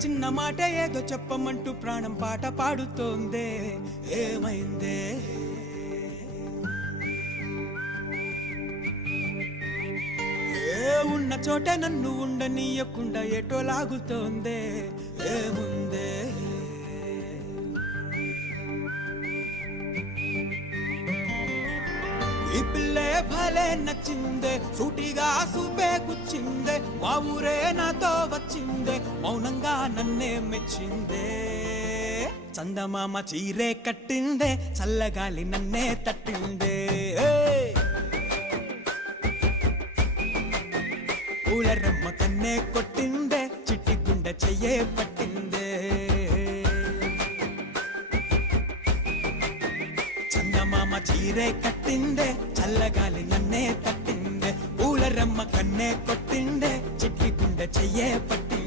చిన్న మాట ఏదో చెప్పమంటూ ప్రాణం పాట పాడుతోందే ఏమైందే ఉన్న చోట నన్ను ఉండనీయకుండా ఎటో లాగుతోందే ఏముందే ఈ పిల్లే భలే నచ్చిందే సూటిగా సూపే కూర్చిందే మా ఊరే నాతో వచ్చిందే మౌనంగా నన్నే మెచ్చిందే చందమామ చీరే కట్టిందే చల్లగాలి నన్నే తట్టిందే పూల రమ్మ కన్నే కొట్టిందే చిట్టి గుండె చెయ్యే పట్టిందే చందమామ చీరే కట్టిందే చల్లగాలి నన్నే తట్టిందే పూల రమ్మ కన్నే కొట్టిందే చిట్టి గుండె చెయ్యే పట్టిందే